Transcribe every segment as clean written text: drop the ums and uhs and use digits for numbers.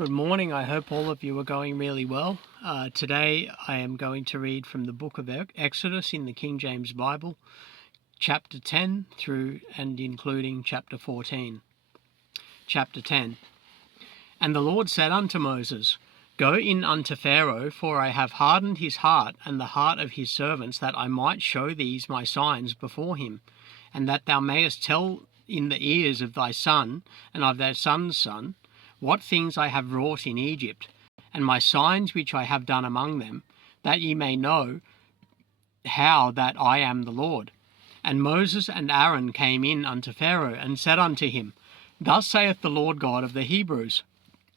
Good morning. I hope all of you are going really well. Today I am going to read from the book of Exodus in the King James Bible, chapter 10 through and including chapter 14. Chapter 10. And the Lord said unto Moses, Go in unto Pharaoh, for I have hardened his heart and the heart of his servants, that I might show these my signs before him, and that thou mayest tell in the ears of thy son and of thy son's son, what things I have wrought in Egypt, and my signs which I have done among them, that ye may know how that I am the Lord. And Moses and Aaron came in unto Pharaoh, and said unto him, Thus saith the Lord God of the Hebrews,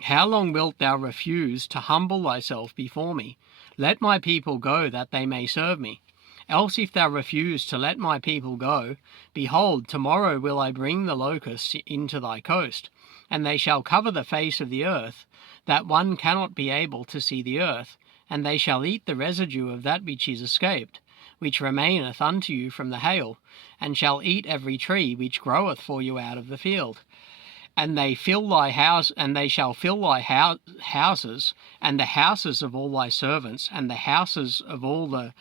How long wilt thou refuse to humble thyself before me? Let my people go, that they may serve me. Else if thou refuse to let my people go, behold, tomorrow will I bring the locusts into thy coast, and they shall cover the face of the earth, that one cannot be able to see the earth, and they shall eat the residue of that which is escaped, which remaineth unto you from the hail, and shall eat every tree which groweth for you out of the field. And they fill thy house, and they shall fill thy houses, and the houses of all thy servants, and the houses of all the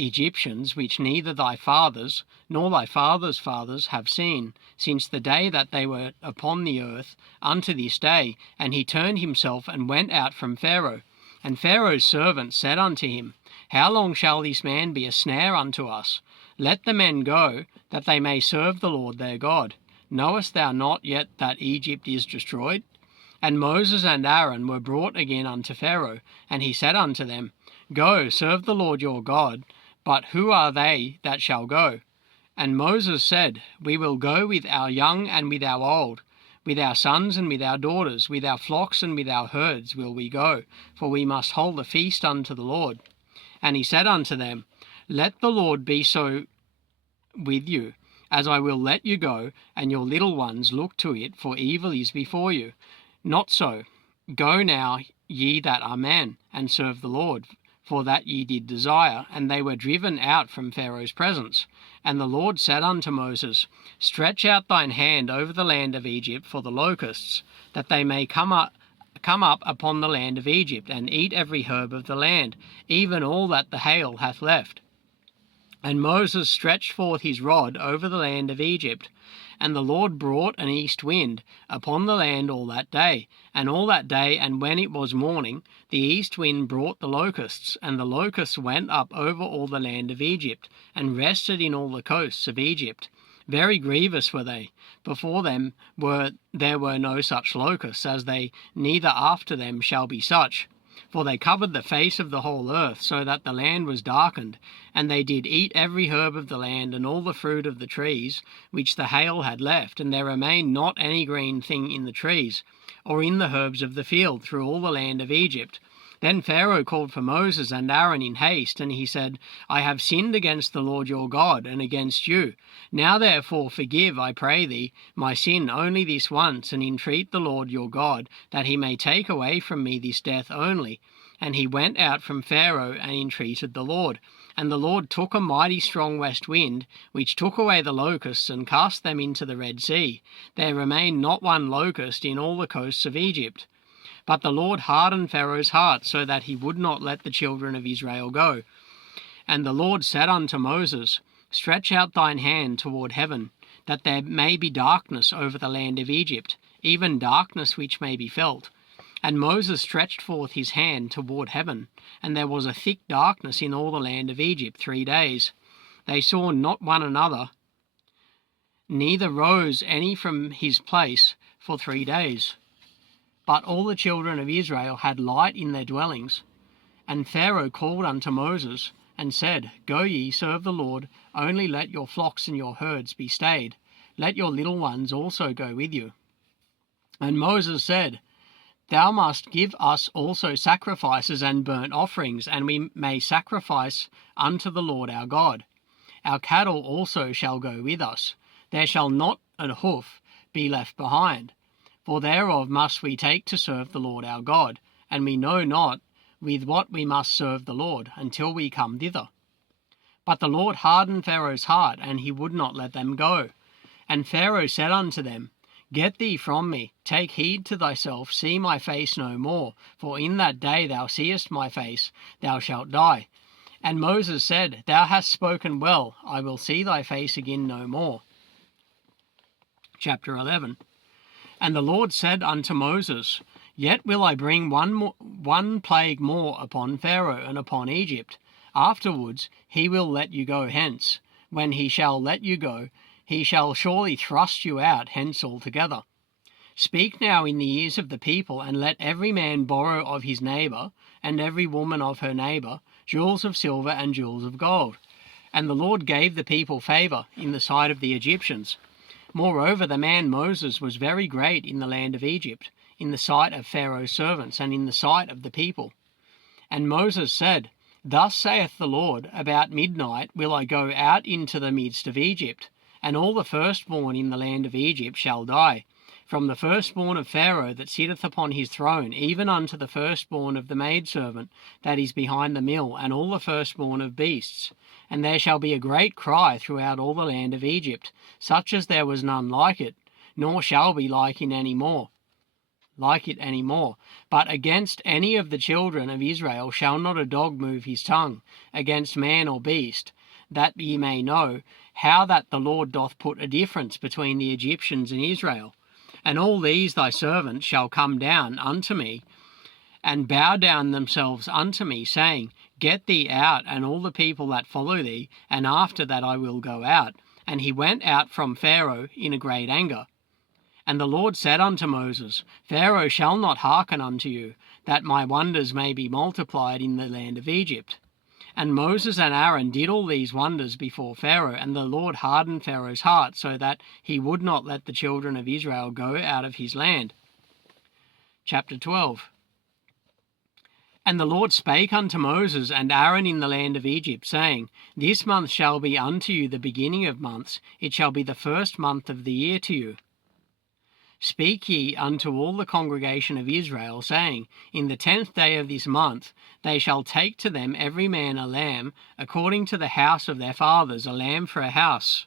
Egyptians, which neither thy fathers nor thy fathers' fathers have seen, since the day that they were upon the earth unto this day. And he turned himself and went out from Pharaoh. And Pharaoh's servants said unto him, How long shall this man be a snare unto us? Let the men go, that they may serve the Lord their God. Knowest thou not yet that Egypt is destroyed? And Moses and Aaron were brought again unto Pharaoh, and he said unto them, Go, serve the Lord your God. But who are they that shall go? And Moses said, We will go with our young and with our old, with our sons and with our daughters, with our flocks and with our herds will we go, for we must hold a feast unto the Lord. And he said unto them, Let the Lord be so with you, as I will let you go, and your little ones look to it, for evil is before you. Not so. Go now, ye that are men, and serve the Lord, for that ye did desire. And they were driven out from Pharaoh's presence. And the Lord said unto Moses, Stretch out thine hand over the land of Egypt for the locusts, that they may come up upon the land of Egypt, and eat every herb of the land, even all that the hail hath left. And Moses stretched forth his rod over the land of Egypt, and the Lord brought an east wind upon the land all that day. And all that day, and when it was morning, the east wind brought the locusts, and the locusts went up over all the land of Egypt, and rested in all the coasts of Egypt. Very grievous were they. Before them there were no such locusts, as they neither after them shall be such. For they covered the face of the whole earth, so that the land was darkened. And they did eat every herb of the land, and all the fruit of the trees, which the hail had left. And there remained not any green thing in the trees, or in the herbs of the field, through all the land of Egypt. Then Pharaoh called for Moses and Aaron in haste, and he said, I have sinned against the Lord your God, and against you. Now therefore forgive, I pray thee, my sin only this once, and entreat the Lord your God, that he may take away from me this death only. And he went out from Pharaoh, and entreated the Lord. And the Lord took a mighty strong west wind, which took away the locusts, and cast them into the Red Sea. There remained not one locust in all the coasts of Egypt. But the Lord hardened Pharaoh's heart, so that he would not let the children of Israel go. And the Lord said unto Moses, Stretch out thine hand toward heaven, that there may be darkness over the land of Egypt, even darkness which may be felt. And Moses stretched forth his hand toward heaven, and there was a thick darkness in all the land of Egypt 3 days. They saw not one another, neither rose any from his place for 3 days. But all the children of Israel had light in their dwellings. And Pharaoh called unto Moses, and said, Go ye, serve the Lord, only let your flocks and your herds be stayed. Let your little ones also go with you. And Moses said, Thou must give us also sacrifices and burnt offerings, and we may sacrifice unto the Lord our God. Our cattle also shall go with us. There shall not a hoof be left behind. For thereof must we take to serve the Lord our God, and we know not with what we must serve the Lord, until we come thither. But the Lord hardened Pharaoh's heart, and he would not let them go. And Pharaoh said unto them, Get thee from me, take heed to thyself, see my face no more, for in that day thou seest my face, thou shalt die. And Moses said, Thou hast spoken well, I will see thy face again no more. Chapter 11. And the Lord said unto Moses, Yet will I bring one plague more upon Pharaoh and upon Egypt. Afterwards he will let you go hence. When he shall let you go, he shall surely thrust you out hence altogether. Speak now in the ears of the people, and let every man borrow of his neighbour, and every woman of her neighbour, jewels of silver and jewels of gold. And the Lord gave the people favour in the sight of the Egyptians. Moreover, the man Moses was very great in the land of Egypt, in the sight of Pharaoh's servants, and in the sight of the people. And Moses said, Thus saith the Lord, About midnight will I go out into the midst of Egypt, and all the firstborn in the land of Egypt shall die, from the firstborn of Pharaoh that sitteth upon his throne, even unto the firstborn of the maidservant that is behind the mill, and all the firstborn of beasts. And there shall be a great cry throughout all the land of Egypt, such as there was none like it, nor shall be like it any more. But against any of the children of Israel shall not a dog move his tongue, against man or beast, that ye may know how that the Lord doth put a difference between the Egyptians and Israel. And all these thy servants shall come down unto me, and bow down themselves unto me, saying, Get thee out, and all the people that follow thee, and after that I will go out. And he went out from Pharaoh in a great anger. And the Lord said unto Moses, Pharaoh shall not hearken unto you, that my wonders may be multiplied in the land of Egypt. And Moses and Aaron did all these wonders before Pharaoh, and the Lord hardened Pharaoh's heart, so that he would not let the children of Israel go out of his land. Chapter 12. And the Lord spake unto Moses and Aaron in the land of Egypt, saying, This month shall be unto you the beginning of months, it shall be the first month of the year to you. Speak ye unto all the congregation of Israel, saying, In the 10th day of this month they shall take to them every man a lamb, according to the house of their fathers, a lamb for an house.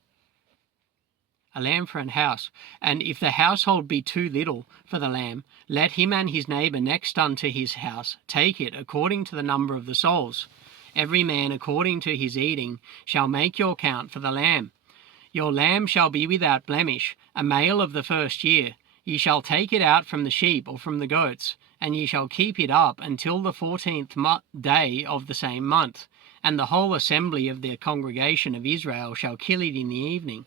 And if the household be too little for the lamb, let him and his neighbour next unto his house take it according to the number of the souls. Every man according to his eating shall make your count for the lamb. Your lamb shall be without blemish, a male of the first year. Ye shall take it out from the sheep or from the goats, and ye shall keep it up until the 14th day of the same month. And the whole assembly of the congregation of Israel shall kill it in the evening.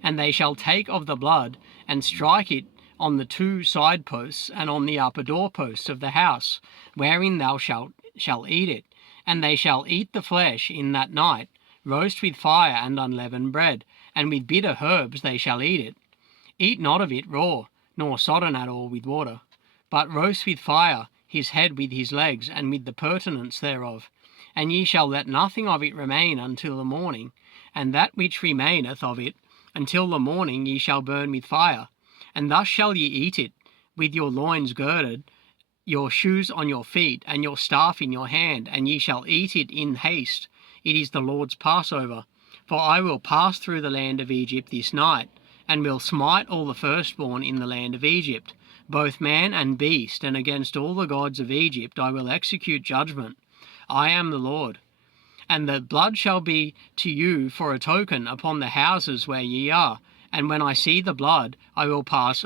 And they shall take of the blood, and strike it on the 2 side posts, and on the upper doorposts of the house, wherein thou shalt eat it. And they shall eat the flesh in that night, roast with fire and unleavened bread, and with bitter herbs they shall eat it. Eat not of it raw, nor sodden at all with water, but roast with fire his head with his legs, and with the purtenance thereof. And ye shall let nothing of it remain until the morning, and that which remaineth of it until the morning ye shall burn with fire. And thus shall ye eat it, with your loins girded, your shoes on your feet, and your staff in your hand, and ye shall eat it in haste. It is the Lord's Passover. For I will pass through the land of Egypt this night, and will smite all the firstborn in the land of Egypt, both man and beast, and against all the gods of Egypt I will execute judgment. I am the Lord. And the blood shall be to you for a token upon the houses where ye are. And when I see the blood, I will pass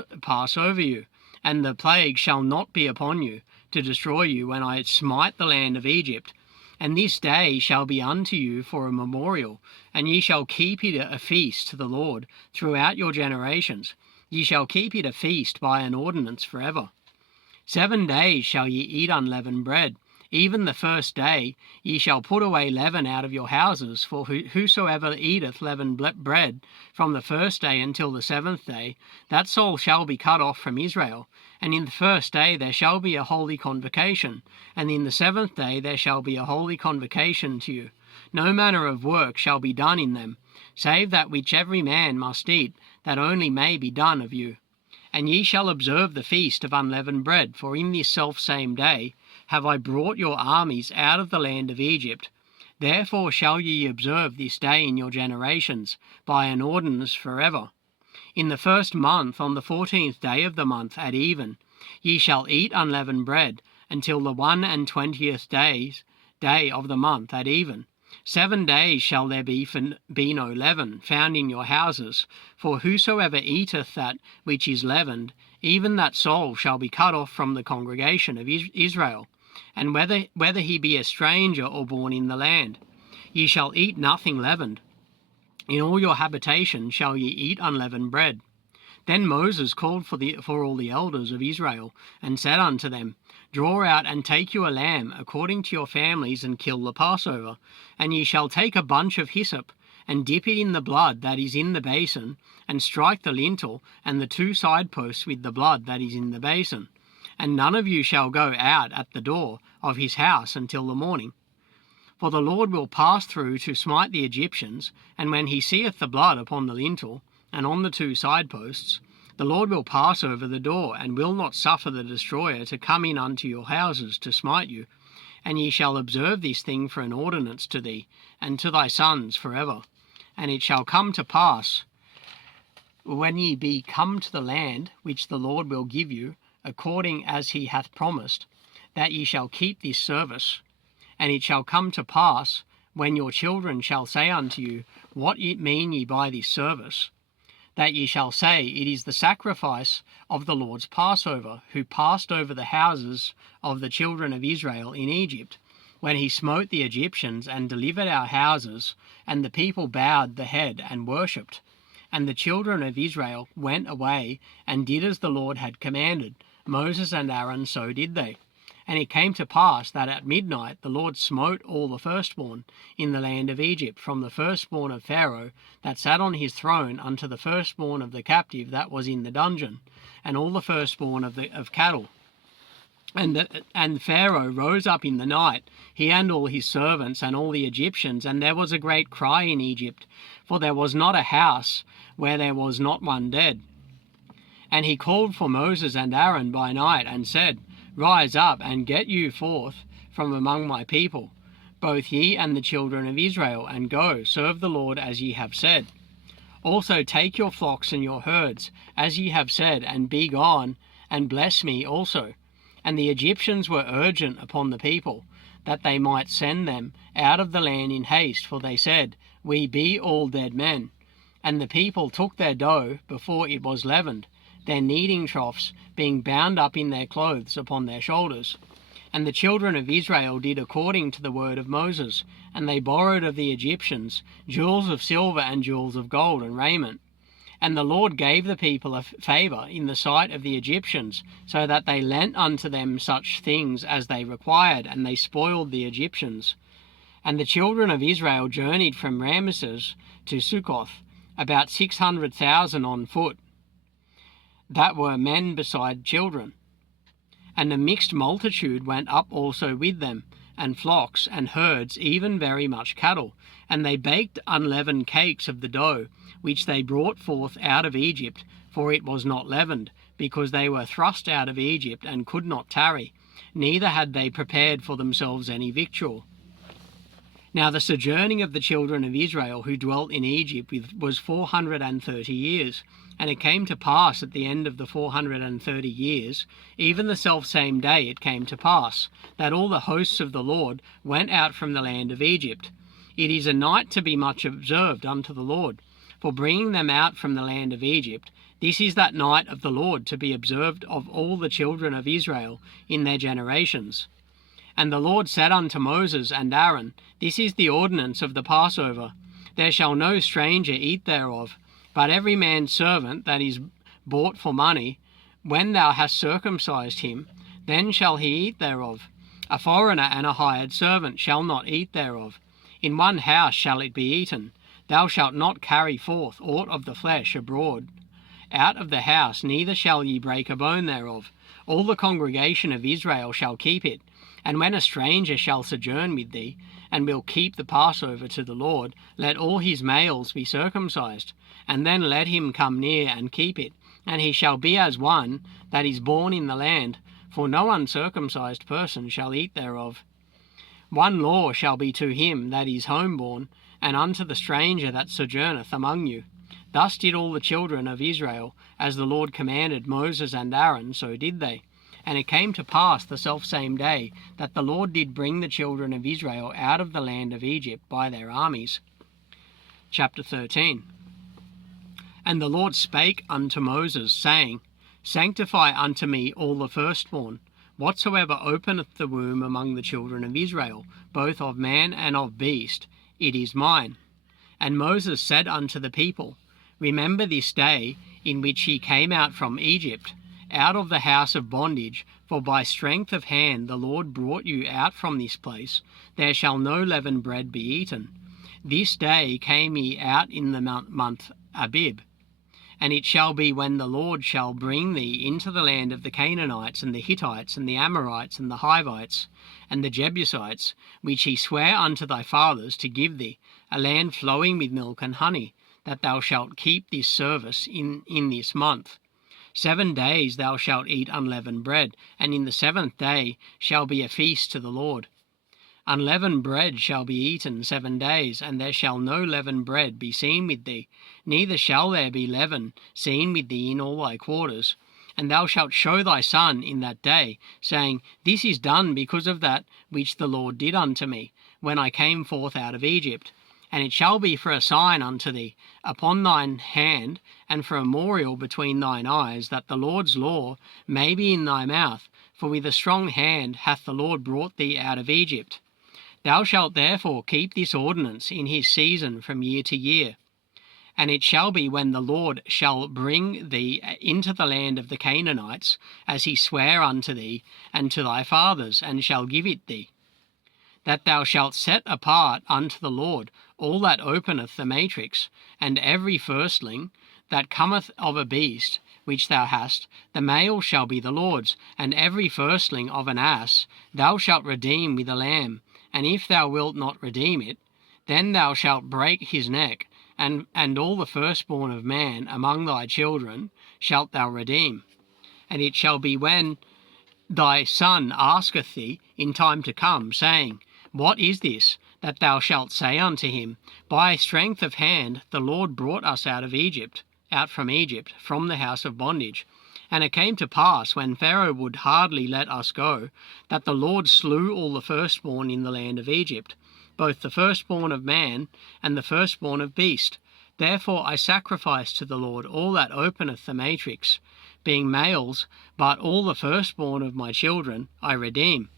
over you, and the plague shall not be upon you, to destroy you when I smite the land of Egypt. And this day shall be unto you for a memorial, and ye shall keep it a feast to the Lord throughout your generations. Ye shall keep it a feast by an ordinance forever. 7 days shall ye eat unleavened bread. Even the first day ye shall put away leaven out of your houses, for whosoever eateth leavened bread from the first day until the 7th day, that soul shall be cut off from Israel. And in the first day there shall be a holy convocation, and in the 7th day there shall be a holy convocation to you. No manner of work shall be done in them, save that which every man must eat, that only may be done of you. And ye shall observe the feast of unleavened bread, for in this selfsame day have I brought your armies out of the land of Egypt. Therefore shall ye observe this day in your generations, by an ordinance forever. In the 1st month, on the 14th day of the month at even, ye shall eat unleavened bread, until the 21st day of the month at even. 7 days shall there be no leaven found in your houses, for whosoever eateth that which is leavened, even that soul shall be cut off from the congregation of Israel, and whether he be a stranger or born in the land. Ye shall eat nothing leavened. In all your habitation shall ye eat unleavened bread. Then Moses called for all the elders of Israel, and said unto them, Draw out and take you a lamb according to your families, and kill the Passover. And ye shall take a bunch of hyssop, and dip it in the blood that is in the basin, and strike the lintel and the 2 side posts with the blood that is in the basin. And none of you shall go out at the door of his house until the morning. For the Lord will pass through to smite the Egyptians, and when he seeth the blood upon the lintel and on the 2 side posts, the Lord will pass over the door, and will not suffer the destroyer to come in unto your houses to smite you. And ye shall observe this thing for an ordinance to thee, and to thy sons forever. And it shall come to pass, when ye be come to the land which the Lord will give you, according as he hath promised, that ye shall keep this service. And it shall come to pass, when your children shall say unto you, What mean ye by this service? That ye shall say, It is the sacrifice of the Lord's Passover, who passed over the houses of the children of Israel in Egypt, when he smote the Egyptians and delivered our houses, and the people bowed the head and worshipped. And the children of Israel went away and did as the Lord had commanded. Moses and Aaron, so did they. And it came to pass that at midnight the Lord smote all the firstborn in the land of Egypt, from the firstborn of Pharaoh that sat on his throne unto the firstborn of the captive that was in the dungeon, and all the firstborn of cattle. And Pharaoh rose up in the night, he and all his servants and all the Egyptians, and there was a great cry in Egypt, for there was not a house where there was not one dead. And he called for Moses and Aaron by night, and said, Rise up, and get you forth from among my people, both ye and the children of Israel, and go, serve the Lord as ye have said. Also take your flocks and your herds, as ye have said, and be gone, and bless me also. And the Egyptians were urgent upon the people, that they might send them out of the land in haste, for they said, We be all dead men. And the people took their dough before it was leavened, their kneading troughs being bound up in their clothes upon their shoulders. And the children of Israel did according to the word of Moses, and they borrowed of the Egyptians jewels of silver and jewels of gold and raiment. And the Lord gave the people a favour in the sight of the Egyptians, so that they lent unto them such things as they required, and they spoiled the Egyptians. And the children of Israel journeyed from Ramesses to Succoth, about 600,000 on foot, that were men beside children. And a mixed multitude went up also with them, and flocks and herds, even very much cattle. And they baked unleavened cakes of the dough, which they brought forth out of Egypt, for it was not leavened, because they were thrust out of Egypt, and could not tarry, neither had they prepared for themselves any victual. Now the sojourning of the children of Israel who dwelt in Egypt was 430 years. And it came to pass at the end of the 430 years, even the selfsame day it came to pass, that all the hosts of the Lord went out from the land of Egypt. It is a night to be much observed unto the Lord, for bringing them out from the land of Egypt. This is that night of the Lord to be observed of all the children of Israel in their generations. And the Lord said unto Moses and Aaron, This is the ordinance of the Passover. There shall no stranger eat thereof, but every man's servant that is bought for money, when thou hast circumcised him, then shall he eat thereof. A foreigner and a hired servant shall not eat thereof. In one house shall it be eaten. Thou shalt not carry forth aught of the flesh abroad out of the house, neither shall ye break a bone thereof. All the congregation of Israel shall keep it. And when a stranger shall sojourn with thee, and will keep the Passover to the Lord, let all his males be circumcised, and then let him come near and keep it, and he shall be as one that is born in the land, for no uncircumcised person shall eat thereof. One law shall be to him that is homeborn, and unto the stranger that sojourneth among you. Thus did all the children of Israel, as the Lord commanded Moses and Aaron, so did they. And it came to pass the selfsame day that the Lord did bring the children of Israel out of the land of Egypt by their armies. Chapter 13. And the Lord spake unto Moses, saying, Sanctify unto me all the firstborn, whatsoever openeth the womb among the children of Israel, both of man and of beast, it is mine. And Moses said unto the people, Remember this day in which ye came out from Egypt, out of the house of bondage, for by strength of hand the Lord brought you out from this place. There shall no leavened bread be eaten. This day came ye out in the month Abib. And it shall be when the Lord shall bring thee into the land of the Canaanites, and the Hittites, and the Amorites, and the Hivites, and the Jebusites, which he sware unto thy fathers to give thee, a land flowing with milk and honey, that thou shalt keep this service in this month. 7 days thou shalt eat unleavened bread, and in the 7th day shall be a feast to the Lord. Unleavened bread shall be eaten 7 days, and there shall no leavened bread be seen with thee, neither shall there be leaven seen with thee in all thy quarters. And thou shalt show thy son in that day, saying, This is done because of that which the Lord did unto me, when I came forth out of Egypt. And it shall be for a sign unto thee upon thine hand, and for a memorial between thine eyes, that the Lord's law may be in thy mouth. For with a strong hand hath the Lord brought thee out of Egypt. Thou shalt therefore keep this ordinance in his season from year to year. And it shall be when the Lord shall bring thee into the land of the Canaanites, as he sware unto thee and to thy fathers, and shall give it thee, that thou shalt set apart unto the Lord all that openeth the matrix, and every firstling that cometh of a beast which thou hast, the male shall be the Lord's, and every firstling of an ass thou shalt redeem with a lamb. And if thou wilt not redeem it, then thou shalt break his neck, and all the firstborn of man among thy children shalt thou redeem. And it shall be when thy son asketh thee in time to come, saying, What is this? That thou shalt say unto him, By strength of hand the Lord brought us out from Egypt, from the house of bondage. And it came to pass, when Pharaoh would hardly let us go, that the Lord slew all the firstborn in the land of Egypt, both the firstborn of man and the firstborn of beast. Therefore I sacrifice to the Lord all that openeth the matrix, being males, but all the firstborn of my children I redeem.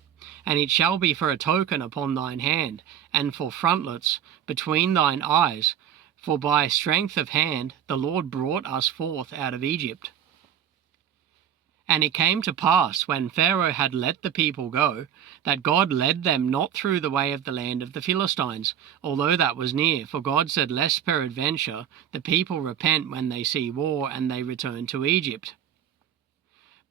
And it shall be for a token upon thine hand, and for frontlets between thine eyes, for by strength of hand the Lord brought us forth out of Egypt. And it came to pass, when Pharaoh had let the people go, that God led them not through the way of the land of the Philistines, although that was near. For God said, Lest peradventure the people repent when they see war, and they return to Egypt.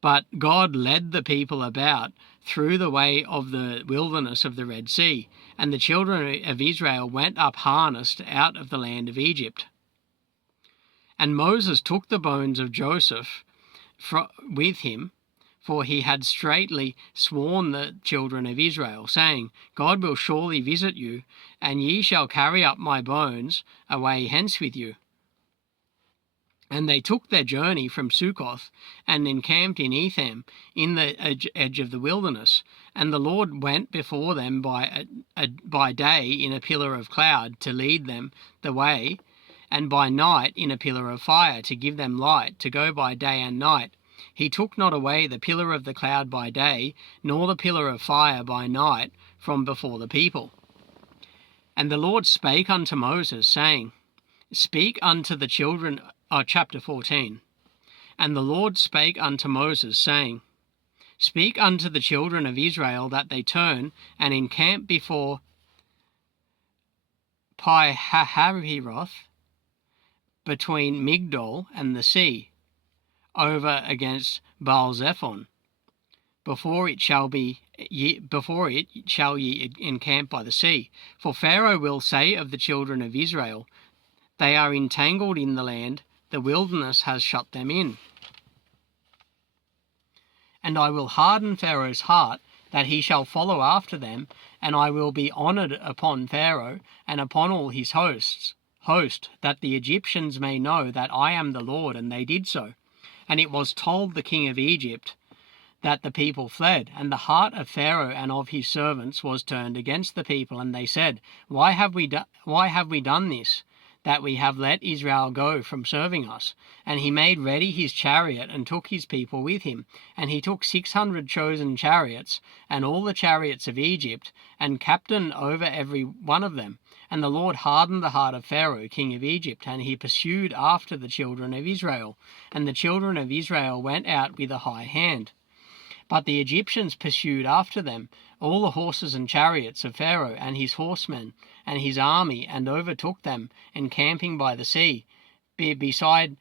But God led the people about through the way of the wilderness of the Red Sea, and the children of Israel went up harnessed out of the land of Egypt. And Moses took the bones of Joseph with him, for he had straitly sworn the children of Israel, saying, God will surely visit you, and ye shall carry up my bones away hence with you. And they took their journey from Succoth, and encamped in Etham, in the edge of the wilderness. And the Lord went before them by day in a pillar of cloud to lead them the way, and by night in a pillar of fire to give them light, to go by day and night. He took not away the pillar of the cloud by day, nor the pillar of fire by night, from before the people. And the Lord spake unto Moses, saying, Speak unto the children... chapter 14. And the Lord spake unto Moses, saying, Speak unto the children of Israel that they turn and encamp before Pi-hahiroth, between Migdol and the sea, over against Baal-zephon. Before it shall ye encamp by the sea. For Pharaoh will say of the children of Israel, They are entangled in the land, the wilderness has shut them in. And I will harden Pharaoh's heart, that he shall follow after them, and I will be honoured upon Pharaoh and upon all his hosts, host, that the Egyptians may know that I am the Lord. And they did so. And it was told the king of Egypt that the people fled, and the heart of Pharaoh and of his servants was turned against the people, and they said, Why have we done this, that we have let Israel go from serving us? And he made ready his chariot, and took his people with him. And he took 600 chosen chariots, and all the chariots of Egypt, and captain over every one of them. And the Lord hardened the heart of Pharaoh, king of Egypt, and he pursued after the children of Israel. And the children of Israel went out with a high hand. But the Egyptians pursued after them, all the horses and chariots of Pharaoh and his horsemen and his army, and overtook them, encamping by the sea, beside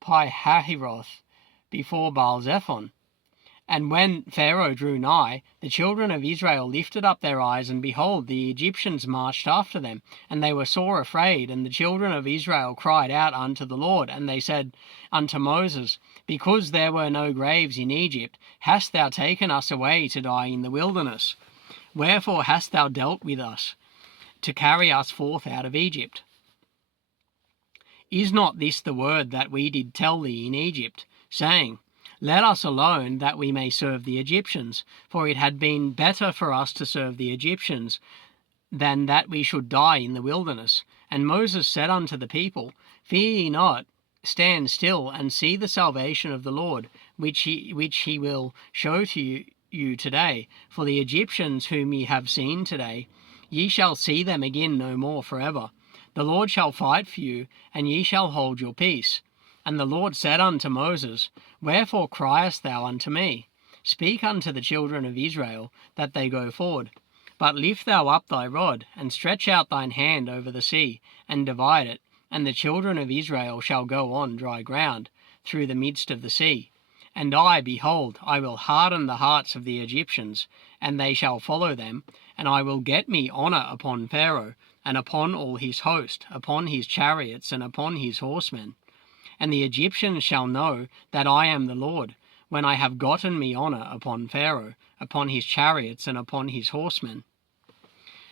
Pi-hahiroth, before Baal-zephon. And when Pharaoh drew nigh, the children of Israel lifted up their eyes, and behold, the Egyptians marched after them, and they were sore afraid. And the children of Israel cried out unto the Lord, and they said unto Moses, Because there were no graves in Egypt, hast thou taken us away to die in the wilderness? Wherefore hast thou dealt with us, to carry us forth out of Egypt? Is not this the word that we did tell thee in Egypt, saying, Let us alone, that we may serve the Egyptians? For it had been better for us to serve the Egyptians, than that we should die in the wilderness. And Moses said unto the people, Fear ye not, stand still, and see the salvation of the Lord, which he will show to you today. For the Egyptians whom ye have seen today, ye shall see them again no more forever. The Lord shall fight for you, and ye shall hold your peace. And the Lord said unto Moses, Wherefore criest thou unto me? Speak unto the children of Israel, that they go forward. But lift thou up thy rod, and stretch out thine hand over the sea, and divide it, and the children of Israel shall go on dry ground, through the midst of the sea. And I, behold, I will harden the hearts of the Egyptians, and they shall follow them, and I will get me honour upon Pharaoh, and upon all his host, upon his chariots, and upon his horsemen. And the Egyptians shall know that I am the Lord, when I have gotten me honour upon Pharaoh, upon his chariots, and upon his horsemen.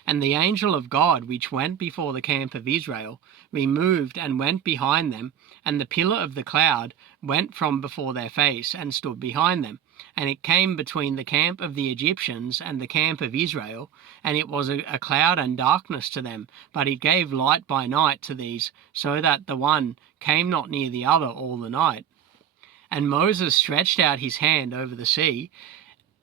And the angel of God, which went before the camp of Israel, removed and went behind them, and the pillar of the cloud went from before their face, and stood behind them. And it came between the camp of the Egyptians and the camp of Israel, and it was a cloud and darkness to them, but it gave light by night to these, so that the one came not near the other all the night. And Moses stretched out his hand over the sea,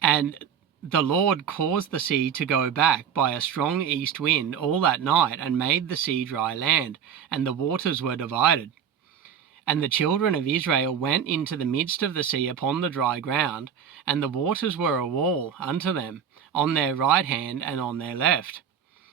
and the Lord caused the sea to go back by a strong east wind all that night, and made the sea dry land, and the waters were divided. And the children of Israel went into the midst of the sea upon the dry ground, and the waters were a wall unto them, on their right hand and on their left.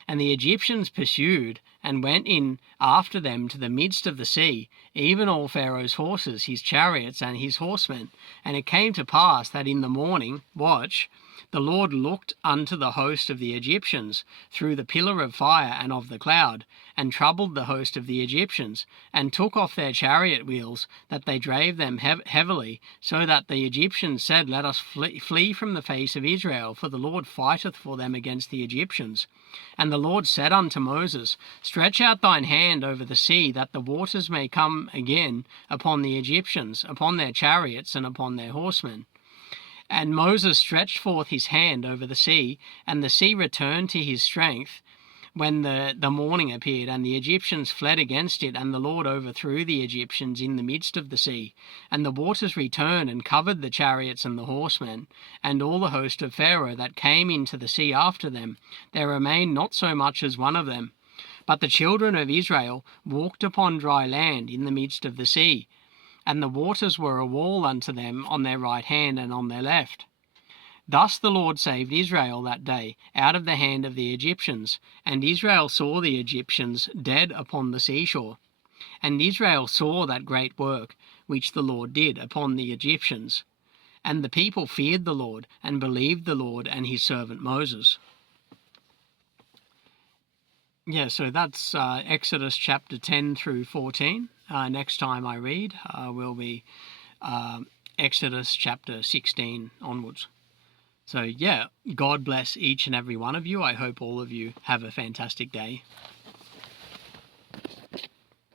And the Egyptians pursued, and went in after them to the midst of the sea, even all Pharaoh's horses, his chariots, and his horsemen. And it came to pass that in the morning watch the Lord looked unto the host of the Egyptians through the pillar of fire and of the cloud, and troubled the host of the Egyptians, and took off their chariot wheels, that they drave them heavily, so that the Egyptians said, Let us flee from the face of Israel, for the Lord fighteth for them against the Egyptians. And the Lord said unto Moses, Stretch out thine hand over the sea, that the waters may come again upon the Egyptians, upon their chariots, and upon their horsemen. And Moses stretched forth his hand over the sea, and the sea returned to his strength when the morning appeared, and the Egyptians fled against it, and the Lord overthrew the Egyptians in the midst of the sea. And the waters returned and covered the chariots and the horsemen, and all the host of Pharaoh that came into the sea after them. There remained not so much as one of them. But the children of Israel walked upon dry land in the midst of the sea, and the waters were a wall unto them on their right hand and on their left. Thus the Lord saved Israel that day out of the hand of the Egyptians, and Israel saw the Egyptians dead upon the seashore. And Israel saw that great work which the Lord did upon the Egyptians. And the people feared the Lord, and believed the Lord and his servant Moses. Yeah, so that's Exodus chapter 10 through 14. Next time I read will be Exodus chapter 16 onwards. So yeah, God bless each and every one of you. I hope all of you have a fantastic day.